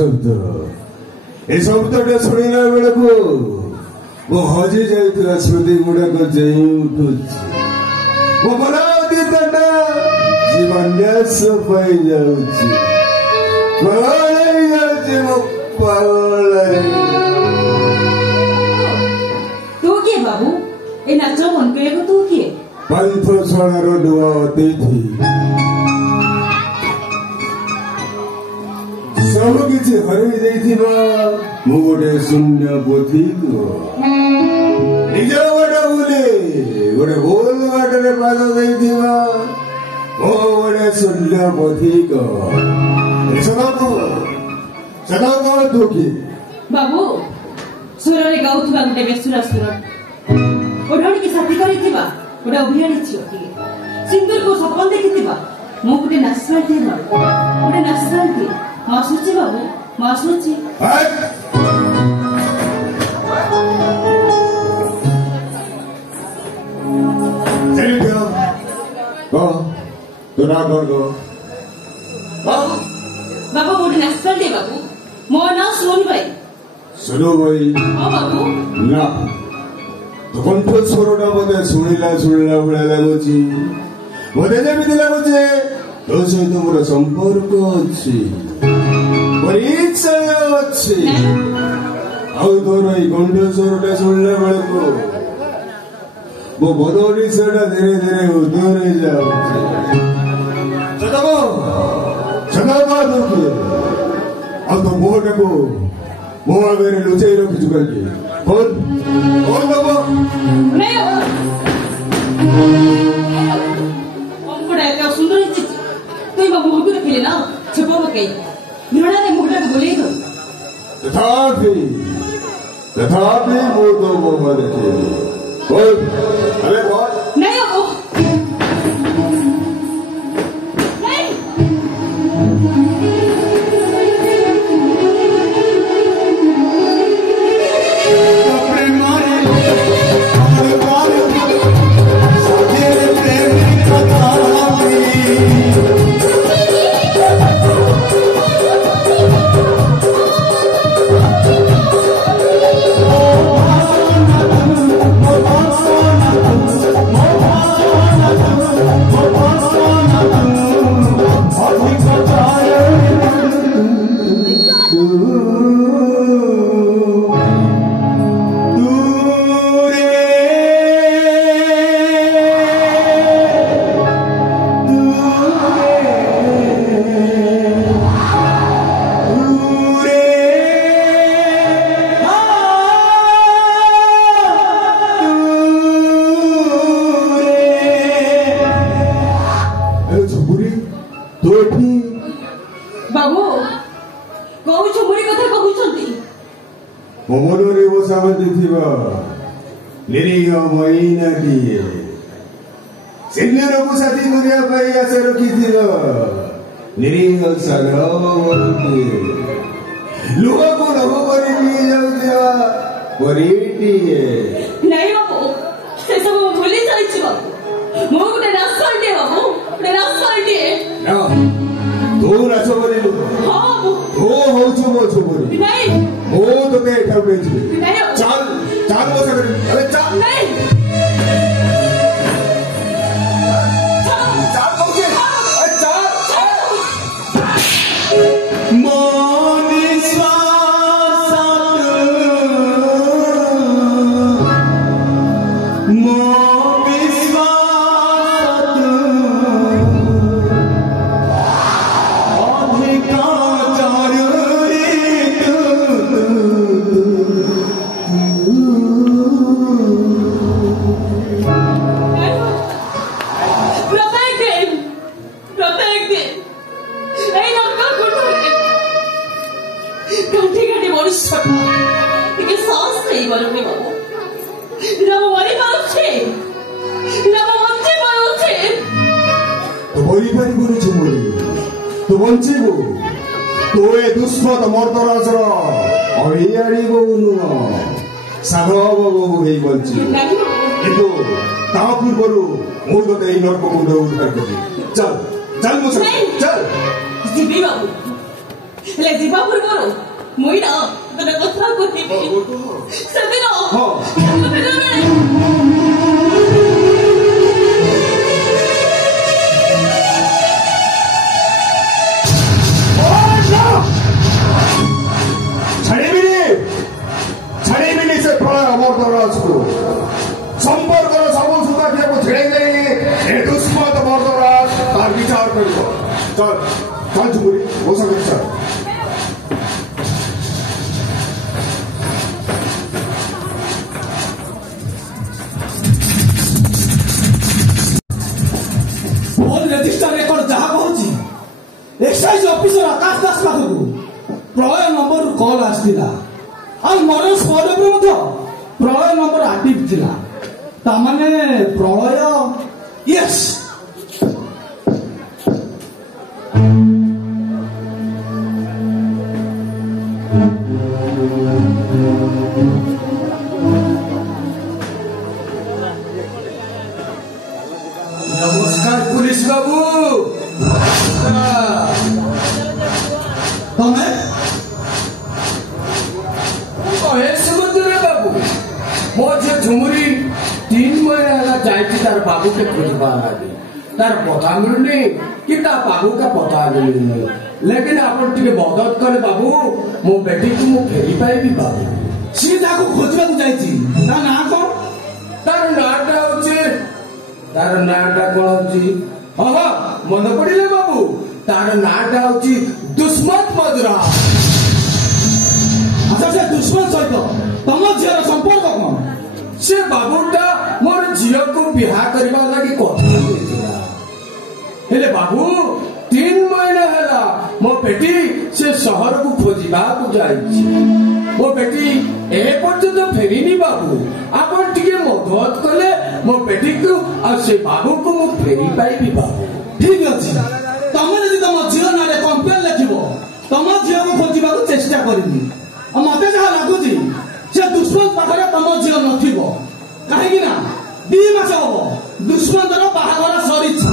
शब्द ए शब्दटा शुणिला बेला को वो हजी जाइथिला स्मृति गुड़ाक जई उठुछि वो बड़ा अतीतटा जीवन न्यास पाई जाउछि पागल जाउछि मो पागल तू के बाबू ए नाचो मन के तू के पंथ छणार दुआ अतिथि सब किसी हरई जाइथिबा मु गोटे शून्य पोथीक निज बाटा बुले गोटे भूल बाटरे पाद जाइथिबा ओ गोटे शून्य पोथीक सदा कह तू कि बाबू सुर रे गाउथिबा गोटे बेसुरा सुर ओढणी के साथी करिथिबा गोटे अभियानी छियोटी सिंदूर को सपन देखिथिबा मु गोटे नाचवाटी गोटे नाचवाटी मासूची बाबू मासूची तू ना कर दो बाबू मोटे नाचवाल दे बाबू मो ना सुन भाई सुनो भाई हाँ बाबू ना तो कंठ स्वरटा बोधे शुणिला भलिया लगुच बोधे जमी लगुचे तो सहित मोर संपर्क अच्छी परिचय अच्छी आउ तोर ये कंठ स्वरटा शुणिला बेला को वो बदली सेटा धीरे धीरे उदूर जाऊँ सदा दुख अब तो मोहटा को मो आगे लुचाई रखी चुकी कौन बाबा नहीं हमको क्या सुंदर चीज तो ये बाबू को रखिले ना छुपा बके घृणा ने मुखटा को बोले तो तथापि वो तो वो देखे बोल अरे बोल नहीं बाबू ହେଲେ ଯିବା ପୂର୍ବରୁ ମୁଇଁ ନା ଗୋଟେ କଥା କହିବି ସେଦିନ ଛାଡ଼ିବିନି ସେ ପ୍ରଳୟ ମର୍ଦ୍ଦରାଜକୁ ସମ୍ପର୍କର ସବୁ ସୁତାଖିଆକୁ ଛିଡ଼େଇ ଦେଇ ଏ ଦୁଷ୍ମତ ମର୍ଦ୍ଦରାଜ ତାର ବିଚାର କରିବ। ଚାଲ ଚାଲ ଝୁମୁରି ମୋ ସାଙ୍ଗରେ ଚାଲ। ରେଜିଷ୍ଟର ରେକର୍ଡ ଯାହା କହୁଛି ଏକ୍ସାଇଜ ଅଫିସର ଆକାଶ ଦାସ ପାଖକୁ ପ୍ରଳୟ ନମ୍ବରରୁ କଲ୍ ଆସିଥିଲା ଆଉ ମୋର ସ୍ପଟରେ ମଧ୍ୟ ପ୍ରଳୟ ନମ୍ବର ଆକ୍ଟିଭ ଥିଲା। ତାମାନେ ପ୍ରଳୟ ୟେସ୍ ନମସ୍କାର ପୁଲିସ ବାବୁ। ତମେ ସୁମନ୍ଦିର ବାବୁ ମୋ ଝିଅ ଝୁମୁରି 3 ମହିନା ହେଲା ଯାଇଛି ତାର ବାବୁକେ ଖୋଜିବା ଲାଗି ତାର ପତା ମିଳୁନି କି ତା ବାବୁକା ପତା ମିଳୁନି। ଲେକିନ ଆପଣ ଟିକେ ମଦତ କଲେ ବାବୁ ମୋ ବେଟିକୁ ମୁଁ ଫେରି ପାଇବି ବାବୁ। ସିଏ ତାକୁ ଖୋଜିବାକୁ ଯାଇଛି ତା ନାଁ କଣ? ତାର ନାଁଟା ହଉଛି କଣ ହଉଛି ମନେ ପଡିଲେ ବାବୁ ତାର ନାଁଟା ହଉଛି ଦୁଷ୍ମତ ମଜରା। ଆଚ୍ଛା ସେ ଦୁଷ୍ମନ୍ତ ସହିତ ତମ ଝିଅର ସମ୍ପର୍କ କଣ? ସେ ବାବୁଟା ମୋର ଝିଅକୁ ବିହା କରିବା ଲାଗି କଥା ଦେଇଥିଲା ହେଲେ ବାବୁ 3 ମହିନା ହେଲା ମୋ ବେଟି ସେ ସହରକୁ ଖୋଜିବାକୁ ଯାଇଛି। ମୋ ବେଟି ଏ ପର୍ଯ୍ୟନ୍ତ ଫେରିନି ବାବୁ। ଆପଣ ଟିକେ ମଦତ କଲେ ମୋ ବେଟିକୁ ଆଉ ସେ ବାବୁକୁ ମୁଁ ଫେରି ପାଇବି ବାବୁ। ଠିକ ଅଛି ତମେ ଯଦି ତମ ଝିଅ ନାଁରେ କମ୍ପ୍ଲେନ ଲେଖିବ ତମ ଝିଅକୁ ଖୋଜିବାକୁ ଚେଷ୍ଟା କରିବି। ଆଉ ମତେ ଯାହା ଲାଗୁଛି ସେ ଦୁଷ୍ମନ୍ତ ପାଖରେ ତମ ଝିଅ ନଥିବ କାହିଁକି ନା 2 ମାସ ହବ ଦୁଷ୍ମନ୍ତର ବାହାଘର ସରିଛି।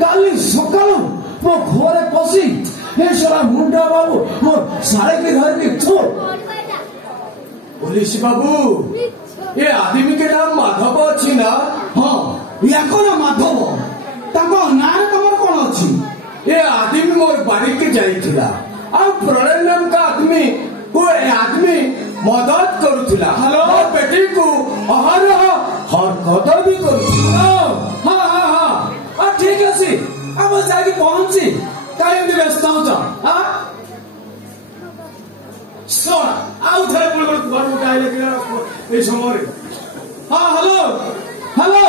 କାଲି ସକାଳୁ ମୋ ଘରେ ପଶି ମୁଣ୍ଡା ବାବୁ ମୋ ଶାଳୀକି ଧରିକି पुलिस बाबू ये आदमी के नाम माधव अच्छी ना? हाँ याक ना माधव ताको नाम तमर कौन अच्छी? ये आदमी मोर बाड़ी के जाइथिला और प्रणय नाम का आदमी वो आदमी मदद करुथिला। हेलो बेटी को अहरह हरकत भी करुथिला। हाँ हाँ हाँ हाँ ठीक अछि अब जाके पहुंची काहे व्यस्त हो जा। हाँ सुन आउ थरे पुल घर उठाइले के ए समय। हाँ हेलो हेलो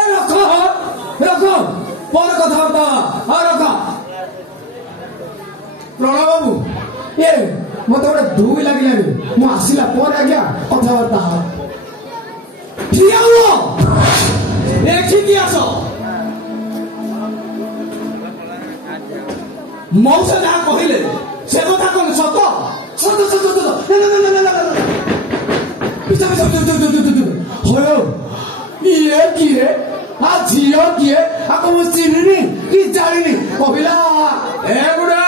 ए रखो रखो पर कथा बता। हाँ रखो प्रणय बाबू ये मत गोटे दुई लगे मु आसला पर आज्ञा कथबार्ता ठिया हुआ देखिकी आस मौसा जहाँ कहले से कथा कौन सत सत सत सत ये किए आ झील किए आपको मु चिन्हनी कि जानी कहला ए बुढ़ा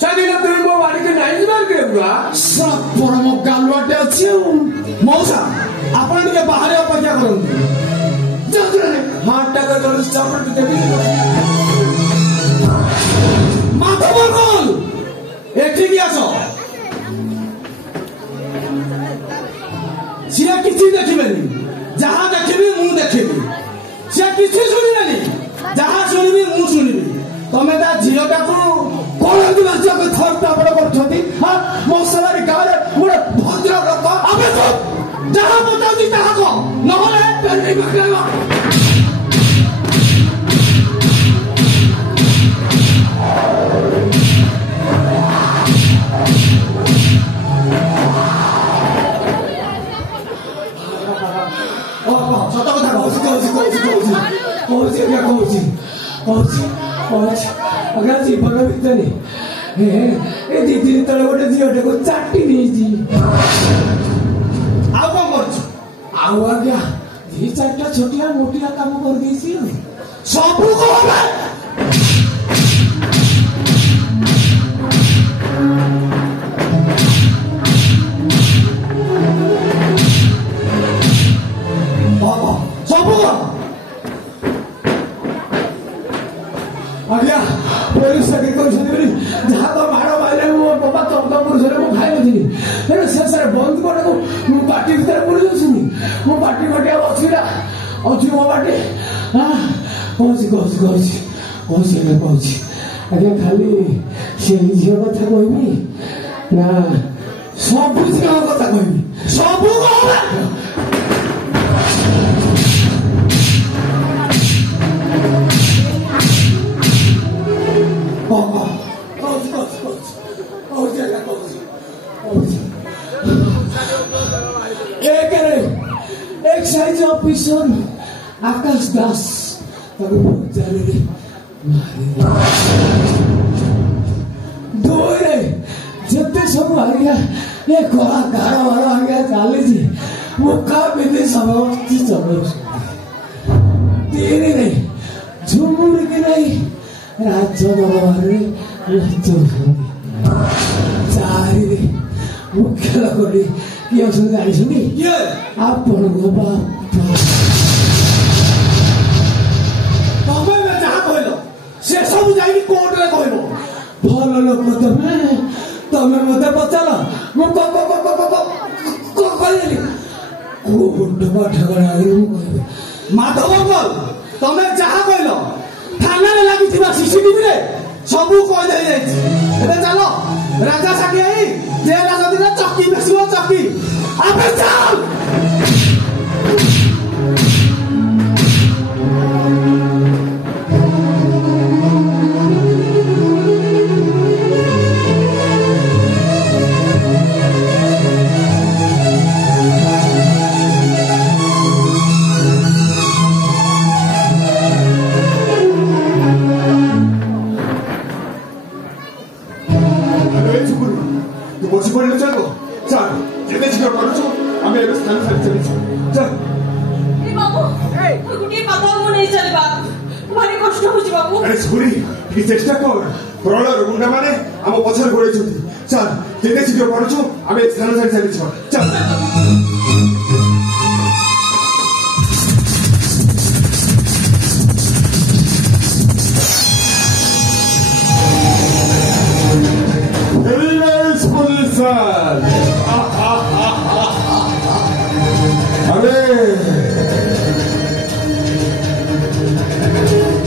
चालीन तुम मो बाड़ी के नहीं जबार के बुढ़ा सब परम गालुआटे अच्छी मौसा आपण टिके बाहर अपेक्षा करंतु जल्दी हाथ टाका कर चापड़ के देबी माधव बोल एठी आस सिया किसी देखिबेनी जहाँ देखिबी मु देखिबी सिया किसी सुनिबेनी जहाँ सुनिबी मु सुनिबी तमे ता झियोटा को कौन दिवस को थरटा बड़ करछथि हां मौसलारी गाले मोर भद्र लोक अबे तो जहाँ बताउती ताहा को नहले पेनी बकलेला ଆଜ୍ଞା ଜୀବନ ଭିତରେ ଏ 2 ଦିନ ତଳେ ଗୋଟେ ଝିଅଟାକୁ ଚାଟି ନେଇଛି। ଆଉ କଣ କରୁଛୁ? ଆଉ ଆଜ୍ଞା 2-4ଟା ଛୋଟିଆ ମୋଟିଆ କାମ କରିଦେଇଛି ଆଉ। ସବୁ କହ ସବୁ ଆଜ୍ଞା ପୋଲିସ ଚାକିରି କରିଛନ୍ତି ବୋଲି ଯାହା ତ ମାଡ଼ ମାରିଲେ ମୋ ବାପା ତମ୍ପୁରୁଷରେ ମୁଁ ଖାଇନଥିଲି। ହେଲେ ଶେଷରେ ବନ୍ଧୁକଟାକୁ ମୁଁ ପାଟି ଭିତରେ ପୁରି ଦେଉଛନ୍ତି। ମୋ ପାଟି ଫଟିଆ ବସିଲା ଅଛି ମୋ ପାଟି କହୁଛି ଆଜ୍ଞା ଖାଲି ସେଇ ଝିଅ କଥା କହିବି ନା ସବୁ ଝିଅ କଥା କହିବି? ସବୁ एक्साइज ऑफिसर आकाश दास दोरे जिते सब आज्ञा ये कलाकार वाला आज्ञा चली मुखा विधि समाप्ति चलो तीन नहीं झुमुर की नहीं राज्य दरबार चारि मुख्य लोक किए जानी आपण ତମେ ଯାହା କହିଲ ସେ ସବୁ ଯାଇକି କୋର୍ଟରେ କହିବ। ଭଲ ଲୋକ ତମେ ମତେ ପଚାର ମୁଁ କହିଲି କୋର୍ଟ ପାଠକର ଆଗରେ ମୁଁ କହିବି ମାଧବ ତମେ ଯାହା କହିଲ ଥାନାରେ ଲାଗିଥିବା ସିସିଟିଭିରେ ସବୁ କହିଦେଇ ଯାଇଛି। ଏବେ ଚାଲ ରାଜା ସାକ୍ଷୀ ଆଇ ଜେଲ ନଦୀରେ ଚକି ବେସିବ ଚକି ଆମେ ଚାଲ। বসে পড়লে চলবো চল যেতে ছিল করছো আমি এবার স্থান ছাড়ি চলেছি চল বাবু গোটিয়ে পাতা মু নেই চলবা ভারি কষ্ট হচ্ছে বাবু। আরে ছুরি কি চেষ্টা কর প্রলয়ের গুন্ডা মানে আমার পছরে ঘুরেছন্তি চল যেতে ছিল করছো আমি স্থান ছাড়ি চলেছি চল আরে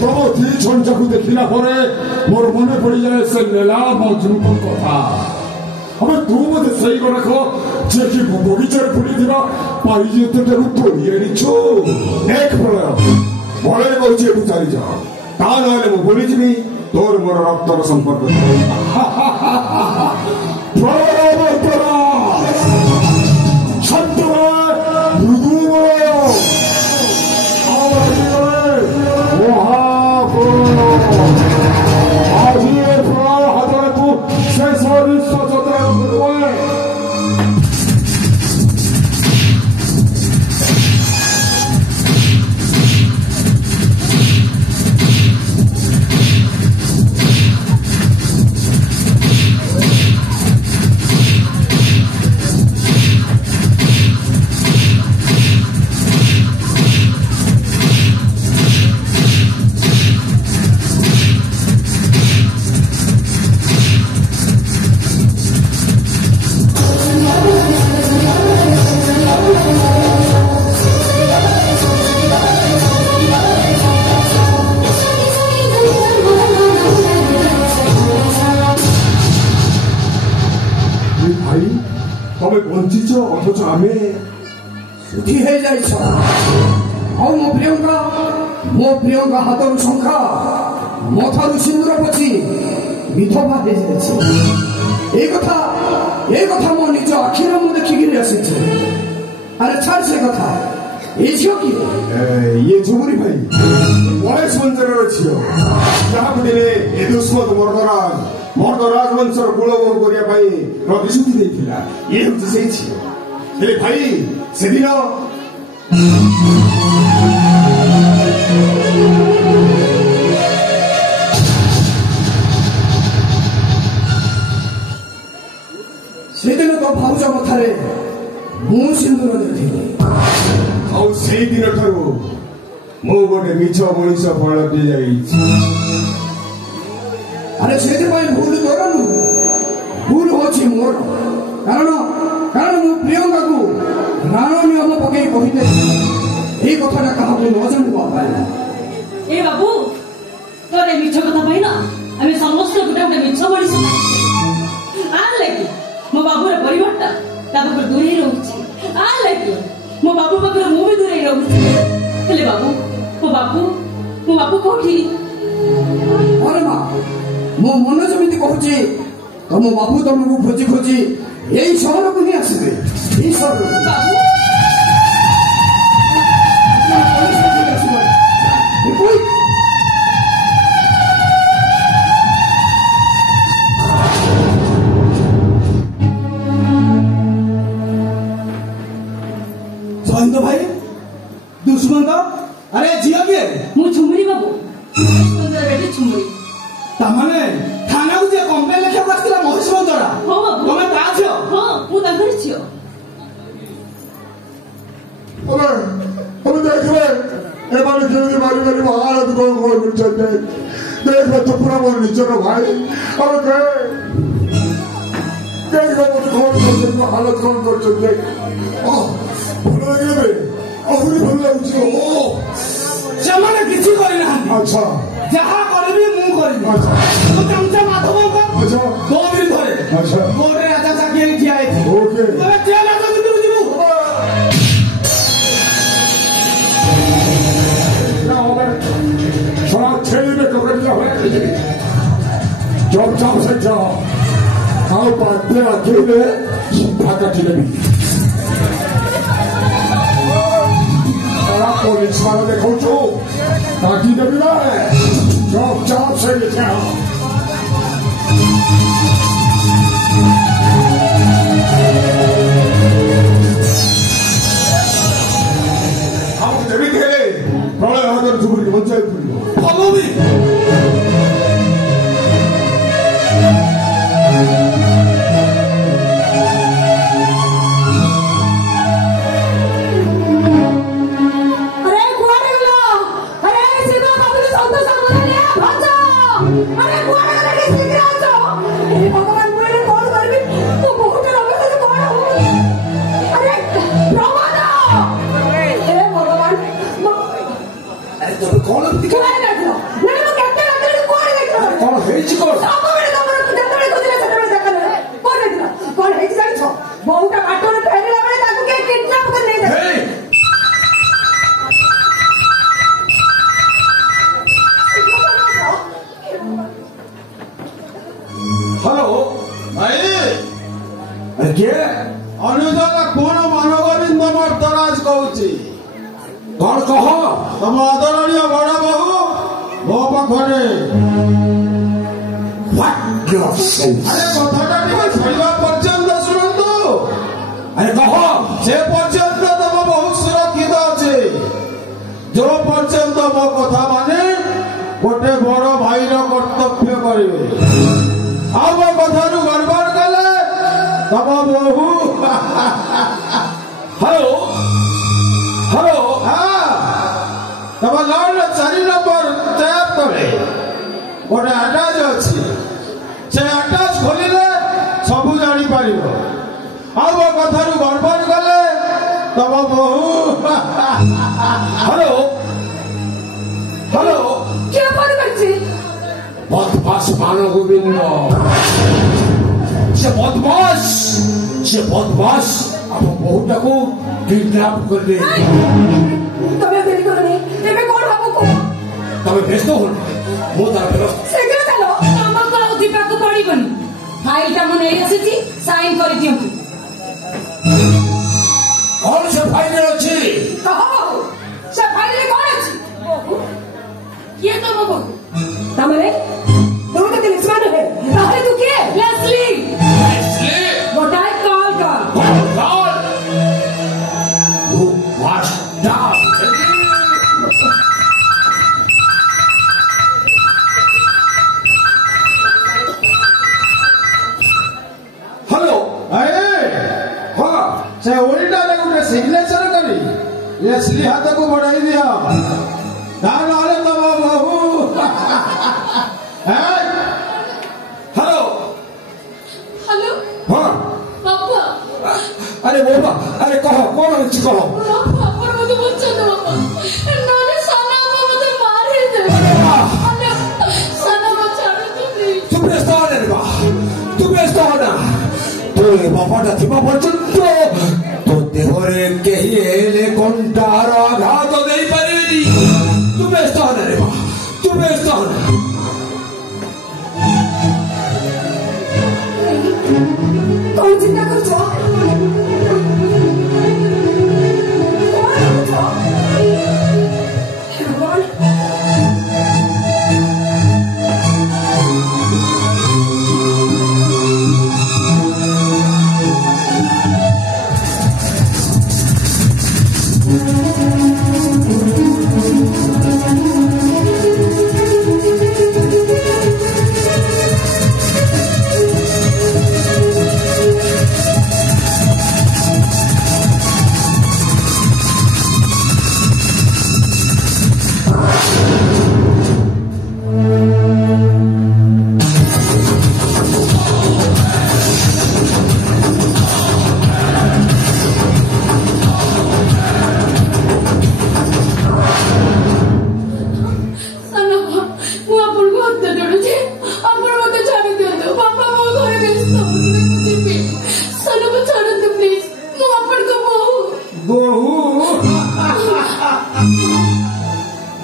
তব ঝঞ্ঝাକୁ ଦେଖିଲା ପରେ ମୋର ମନେ ପଡ଼ିଯାଏ ସେ ଲୀଳା ମଜନୁଙ୍କ କଥା। ଆମେ ତୁ ବୋଧେ ସେଇ ଗଣକ ଯିଏକି ବଗିଚାରେ ଫୁଟିଥିବା ପାଇଜେତଠାରୁ ତୋଳି ଆଣିଛୁ। ଦେଖ ପ୍ରଳୟ ବଳରେ କହୁଛି ଏଠୁ ଚାଲିଯା ତା ନହେଲେ ମୁଁ ଭୁଲିଯିବି ତୋର ମୋର ରକ୍ତର ସମ୍ପର୍କ। তবে বঞ্চিত অথচ আমি সুখী হয়ে যাইছ। ଆଉ ମୋ ପ୍ରିୟଙ୍କା ହାତରୁ ଶଙ୍ଖା ମୋ ଠାରୁ ସିନ୍ଦୁର ପୋଛି ବିଧବା ହେଇଯାଇଛି। ଏ କଥା ମୋ ନିଜ ଆଖିରେ ମୁଁ ଦେଖିକିରି ଆସିଛି। ଆରେ ଛାଡ଼ ସେ କଥା ଏ ଝିଅ କିଏ? ଇଏ ଝୁମୁରି ଭାଇ ବୟସ ମଞ୍ଜରର ଝିଅ ଯାହାକୁ ଦିନେ ଏ ଦୁଷ୍ମତ ମର୍ଦ୍ଦରାଜ ବଂଶର କୂଳବୋଧ କରିବା ପାଇଁ ପ୍ରତିଶ୍ରୁତି ଦେଇଥିଲା। ଇଏ ହେଉଛି ସେଇ ଝିଅ। ହେଲେ ଭାଇ ସେଦିନ ସେଦିନ ତ ଭାଉଜ କଥାରେ ମୁଁ ସିନ୍ଦୁର ଦେଇଥିଲି। ଆଉ ସେଇଦିନ ଠାରୁ ମୁଁ ଗୋଟେ ମିଛ ମଣିଷ ପଳଟି ଯାଇଛି। ଆରେ ସେଥିପାଇଁ ଭୁଲ ତୋର ନୁହଁ, ଭୁଲ ହଉଛି ମୋର। କାରଣ ମୁଁ ପ୍ରିୟଙ୍କାକୁ ରାଣ ନିୟମ ପକେଇ କହିଲେ ଏଇ କଥାଟା କାହାକୁ ନ ଜାଣିବା ପାଇଁ। ଏ ବାବୁ ତୋର ଏ ମିଛ କଥା ପାଇଁ ନା ଆମେ ସମସ୍ତେ ଗୋଟେ ଗୋଟେ ମିଛ ମଣିଷ ଲାଗି ମୋ ବାବୁର ପରିବାରଟା ତା ପାଖରେ ଦୂରେଇ ରହୁଛି। ଲାଗି ମୋ ବାବୁ ପାଖରେ ମୁଁ ବି ଦୂରେଇ ରହୁଛି। ହେଲେ ବାବୁ ମୋ ବାବୁ କୋଉଠି? ଆରେ ମା ମୋ ମନ ଯେମିତି କହୁଛି ତମ ବାବୁ ତମକୁ ଖୋଜି ଖୋଜି ଏଇ ସହରକୁ ହିଁ ଆସିବେ। ଏଇ ସହରକୁ ଜୟନ୍ତ ଭାଇ ଦୁଷ୍ମନ୍ତ ଆରେ ଝିଅ କିଏ? ମୁଁ ଝୁମୁରି ବାବୁ ବେଟି ଝୁମୁରି। ତାମାନେ ଥାନାକୁ ଯେ କମ୍ପ୍ଲେନ ଲେଖିବାକୁ ଆସିଥିଲା ମହେଶ ମନ୍ଦରା ହଁ ବାବୁ ତମେ ତା ଝିଅ? ହଁ ମୁଁ ତାଙ୍କର ଝିଅ। ଦେଖିବେ ଏମାନେ କେମିତି ମାରି ମାରି ମହାରାଜ କଣ କରୁଛନ୍ତି। ଦେଖିବେ ତ ପୁରା ମୋର ନିଜର ଭାଇ। ଆମେ ଦେଖିବେ ମତେ କଣ କରୁଛନ୍ତି, ମହାରାଜ କଣ କରୁଛନ୍ତି। ଭଲ ଲାଗିଲେ ଆହୁରି ଭଲ ଲାଗୁଛି। ସେମାନେ କିଛି କରିନାହାନ୍ତି। ଆଚ୍ଛା ଯାହା କରିବି ମୁଁ କରିବି। ଆଚ୍ଛା ମୁଁ ଚାହୁଁଛେ ମାଧବଙ୍କ ଆଚ୍ଛା ତୋ ବିରୁଦ୍ଧରେ ଆଚ୍ଛା କୋର୍ଟରେ ରାଜା ସାକ୍ଷୀ ହେଇ ଠିଆ ହେଇଛି। ଓକେ ତମେ ଜେଲ ଭିତରକୁ ଯିବୁ। थोड़ा छेली में पकड़ लिया हुआ चौप से जाओ आओ पाते अकेले भागा टिले भी पुलिस वाला देखो जो ताकि देवी ना है चौप से जाओ हम देवी खेले प्रलय हाथ झुमरी बचाई पड़ी follow me. ଅନୁଜର କଣ ମାନଗୋବିନ୍ଦ ମର୍ତ୍ତରାଜ କହୁଛି। कौन कहो ତମ ଆଦରଣୀୟ ବଡ ବୋହୂ ମୋ ପାଖରେ। ଆରେ କଥାଟା ଟିକେ ଶୁଣିବା ପର୍ଯ୍ୟନ୍ତ ଶୁଣନ୍ତୁ। अरे कहो ସେ ପର୍ଯ୍ୟନ୍ତ ତମ ବହୁତ ସୁରକ୍ଷିତ ଅଛି। ଯୋଉ ପର୍ଯ୍ୟନ୍ତ ମୋ କଥା ମାନେ ଗୋଟେ ବଡ ଭାଇର କର୍ତ୍ତବ୍ୟ କରିବେ। ଆଉ ମୋ କଥାରୁ ଗଡ଼ବଡ଼ କଲେ ତମ ବୋହୂ हेलो हेलो ତମ ଲର୍ଡର 4 ନମ୍ବର ଟ୍ୟାପ ତଳେ ଗୋଟେ ଆଟାଚ ଅଛି। ସେ ଆଟାଚ ଖୋଲିଲେ ସବୁ ଜାଣିପାରିବ। ଆଉ ମୋ କଥାରୁ ଗଡ଼ବଡ଼ କଲେ ତମ ବୋହୂ हेलो हेलो କିଏ ଫୋନ କରିଛି? बदमाश मानो गोविंद से बदमाश अब बहुटा को किडनैप कर दे। ତମେ ଡେରି କରନି। ଏବେ କଣ ହବ କୁହ? तबे व्यस्त हो मो तार ଶୀଘ୍ର ଚାଲ। ଆମକୁ ଆଉ ଯିବାକୁ ପଡିବନି। ଫାଇଲଟା ମୁଁ ନେଇ ଆସିଛି, ସାଇନ୍ କରିଦିଅନ୍ତୁ। कौन से फाइल अच्छी କହ तू तो तिलिस्मान है अरे तू क्या लेस्ली मोटा कॉल का हेलो हाँ से ओल्डा रे गोटे सिग्नेचर करी लेस्ली हाथ को बढ़ाई दिया नाले तब बहु हेलो हेलो हाँ बाबा अरे बाबा अरे कहो कौन अच्छी कहो बाबा पर मुझे बच्चा दो बाबा नाले साना बाबा मुझे मारे दे साना बच्चा दो प्लीज तू बेस्ता रे बा तू बेस्ता ना तो बाबा दा थिबा पर्यंत तो देहरे केही एले कोंटार आघात देई परिनी तू बेस्ता रे बा तू बेस्ता कौन चिंता कर छो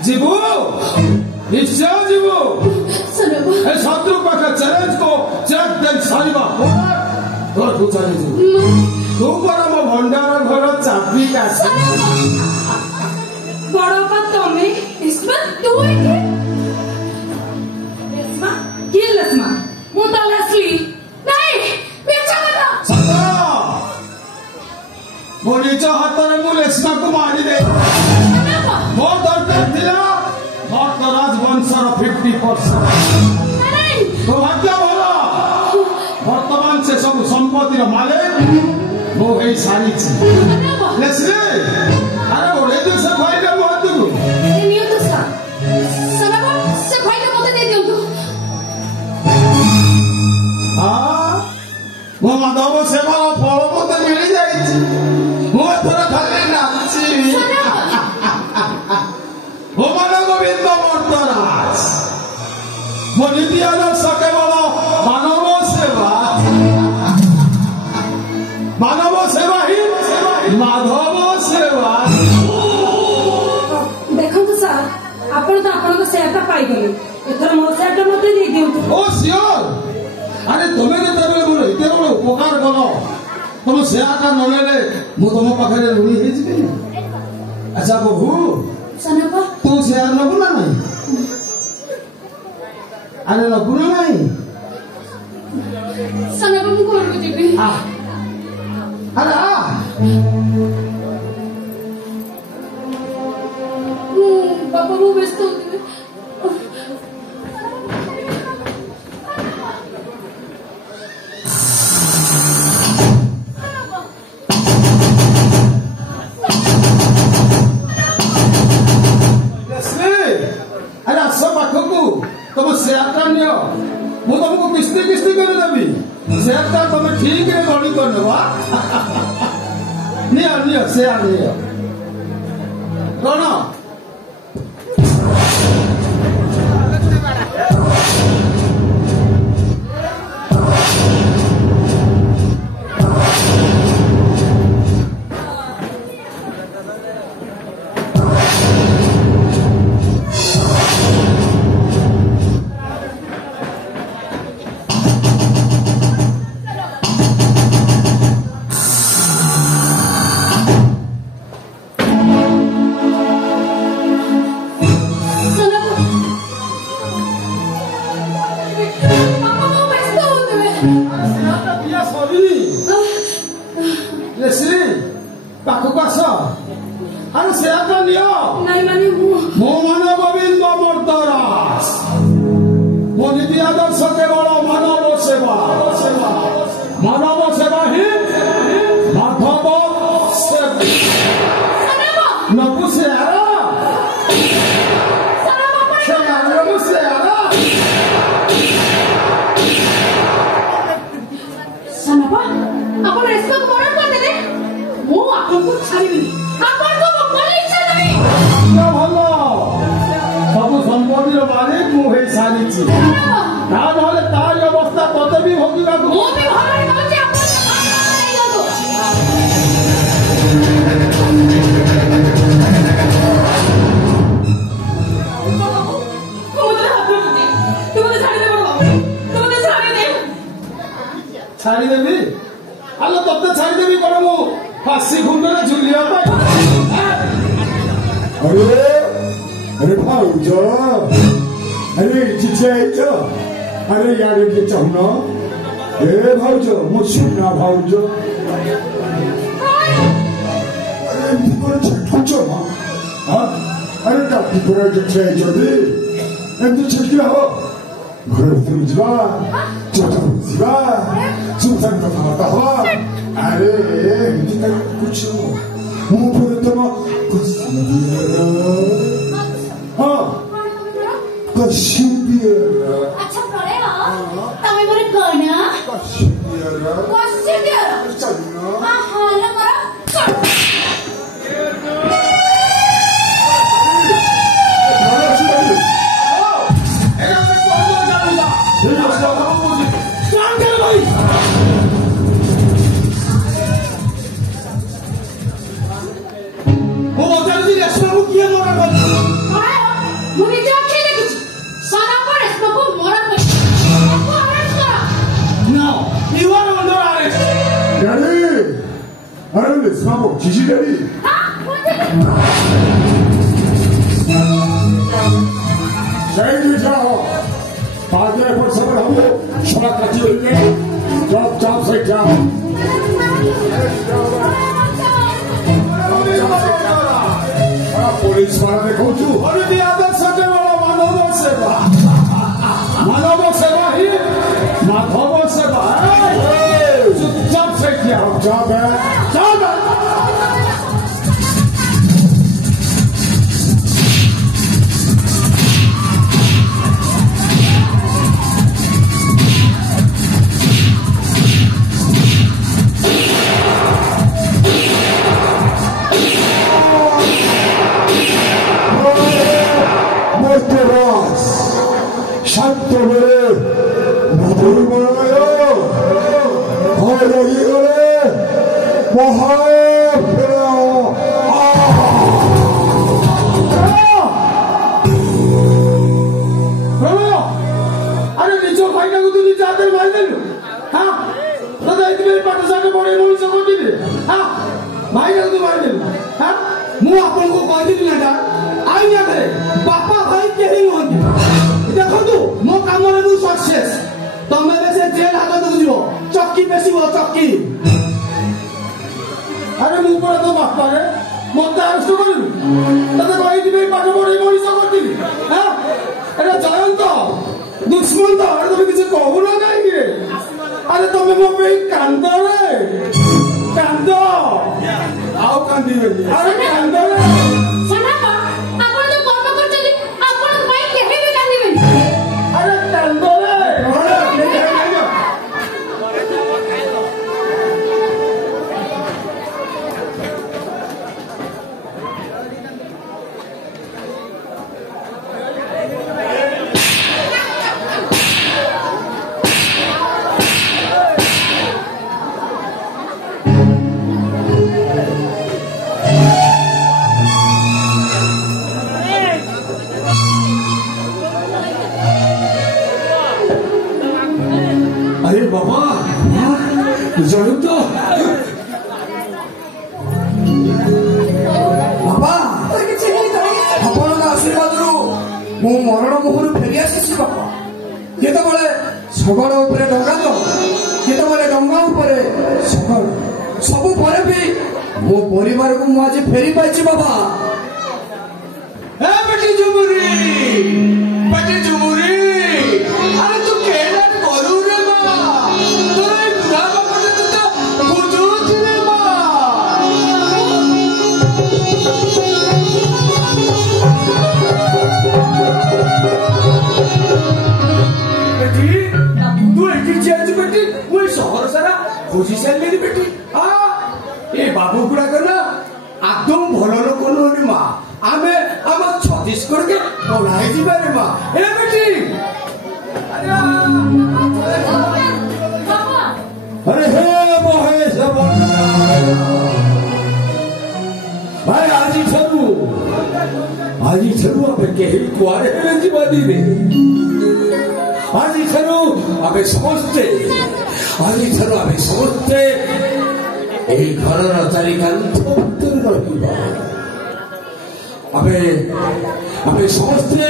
जीवो निश्चय जीवो ए शत्रु पाखा चैलेंज को चेक देन सारिबा और बुझानी जीवो तू पर म भंडार घर चापी कासी बड़ा का तमे इसमें तू है लेस्मा के लेस्मा मुता लेस्ली नहीं बेचा मत सदा मो निज हाथ रे मु लेस्मा को मारी दे मो दरकार थिला मोर तो राजवंशर 50% तो भाग्य भला वर्तमान से सब संपत्तिर मालिक मो हे सारी छी लेस्ली अरे ओले जो से भाई के मत दू नियो तो सा सनबा से भाई के मत दे दियो तू मो माधव सेवा फल मते मिली जाइछि मो थोड़ा खाली नाची मो मानव गोविंद मर्तराज मो नीति आदर्श केवल मानव सेवा ही माधव सेवा देखो तो सर आपण तो आपण को शेयर पाई गले एथर मो शेयर मते दे दियो ओ सियोर अरे तुम्हें जेतेबेले मोर एते बड़ उपकार कलो तुम सेयाटा नलेले मु तुम पाखरे ऋणी हे जिबे अच्छा बहू सनबा तू शेयर नबु ना नहीं अरे नबु ना नहीं सनबा मु घर को जीबी अरे बाबा वो व्यस्त होते अरे आस पाखकू तुम सेयारटा नियो मु तुमको किस्ती किस्ती कर देबी सेयारटा तुम ठीक रे गणी कर नेबा नियो नियो सेयार नियो कोन पाखक आस अरे से मो मान गोविंद मर्दरास मो नीति आदर्श केवल मानव सेवा ही माधव नपु से सब संपत्तिर मालिक मुझे सारी तार अवस्था तते भी भोगिबा छाड़ी देवी आलो तते छाड़ी देवी कौन मु फांसी खुंड झुलिया अरे भाउज अरे चिचाइछ अरे यार के चाहन ए भाउज म सुना भाउज अरे कोन छटछ हां अरे काटी पुरा चिचाइछ दे एंत छटकिला हो घर भितर जिबा चटा जिबा सुनसान कथा हो अरे एंत कुछ मु पुरे तम कुछ अच्छा पड़े तमे मोरे कोना अरे स्माबो जिजी डैडी जल्दी जाओ आगे पर सब हम छोड़ा कच्ची हुई है जॉब से जाओ पुलिस वाला देखो तू अरे दिया आदर्श केवल मानव सेवा ही माधव सेवा चुपचाप से किया जॉब है शांत मेरे मधुर बनायो और रही गले महाफिराओ अरे निजो भाई को तू निज हाथ में मार देलु हां तो इतने पाठशाला बड़े मनुष्य को दिले हां भाई को तू मार देलु हां मु आपन को कह दिली ना आई ना करे बापा भाई केही होंगे देखो तू मो काम रे नु सक्सेस तमे से जेल हाथ तो बुझिबो चक्की बेसी हो चक्की अरे मु पर तो बापा रे मत अरेस्ट करिलु तते कहि दिबे पाठ बड़े मनुष्य को दिली हां अरे जयंत दुश्मन तो अरे तुम किसी कहू ना कहीं अरे तुम मो पे कांद रे कांद आओ कांदी अरे कांद रे अरे कांद रे बाबा जयंत बाबा आपणଙ୍କ ଆଶୀର୍ବାଦରୁ ମୁଁ ମରଣ ମୁହଁରୁ ଫେରି ଆସିଛି ବାପା ଯେତେବେଳେ ଶଗଡ଼ ଉପରେ ଡଙ୍ଗା ତ କେତେବେଳେ ଡଙ୍ଗା ଉପରେ ଶଗଡ଼ ସବୁ ପରେ ବି ମୋ ପରିବାରକୁ ମୁଁ ଆଜି ଫେରି ପାଇଛି ବାବା। ବେଟି ଝୁମୁରି ଆରେ ତୁ କେଡା କରୁ ରେ ମା ତୋର ଏ ବୁଢା ବାପା ତ ବୁଝୁଛି ରେ ମା। ବେଟି ତୁ ଏଠି চেয়েছি বেটি ওই শহর সারা খুঁজি সারিলেনি বেটি। এ বাবু গুড়াক না একদম ভালো লোক নুহনি মা আমি আমার ছত্তিশগড়কে পলাই যাবে মা। এ বেটি अरे हे महेश भाई आज आमे केही कुआरे हेले जीवानी रे आज आमे समस्ते এই ঘরর চারিকান্থ ভিতরে রহিবা। আমি সমস্তে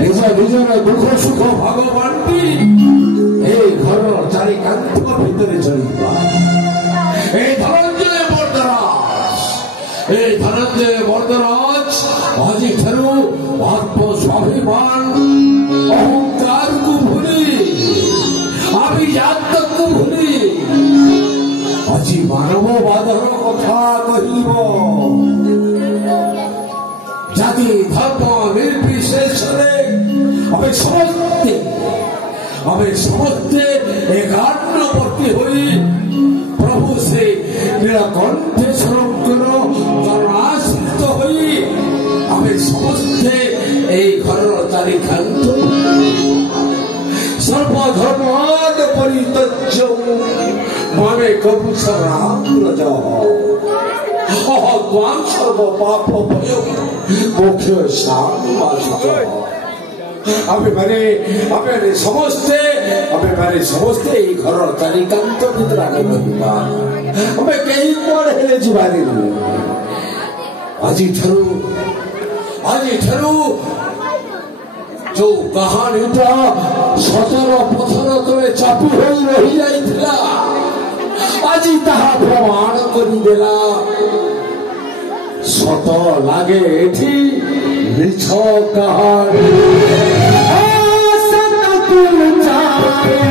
নিজ নিজের দুঃখ সুখ ভাগ বান্টি এই ঘরর চারিকান্থ ভিতরে চলিবা। এই ধনঞ্জয় বরদরাজ আজি ঠারু আত্মস্বাভিমান অহংকারକୁ ভুলি আভিজাত্যକୁ ভুলি আজি মানববাদর কথা কহিব। জাতি ধর্ম নির্বিশেষে আমি সমস্তে একান্নবর্তী হই প্রভু শ্রী নীলকণ্ঠেশ্বরঙ্কর চরণাশ্রিত হই আমি সমস্তে এই ঘরের চারিকান্ত সর্বধর্মান পরিত্যজ্য মানে কবু সর্বাগ্রজ ত্বাং সর্ব পাপ ভয় মোক্ষ শান্তিবাসুচ। আমি সমস্তে এই ঘরর চারিকান্ত ভিতরে আগে রহিবা। আমি কেহি কুଆଡ଼େ ହେଲେ ଯିବାନି। ଆଜିଠାରୁ ଯୋଉ କାହାଣୀଟା ସତର ପଥର ତଳେ ଚାପି ହୋଇ ରହିଯାଇଥିଲା ଆଜି ତାହା ପ୍ରମାଣ କରିଦେଲା। ସତ ଲାଗେ ଏଠି ମିଛ କାହାଣୀ। ସତକୁ ଚାହେଁ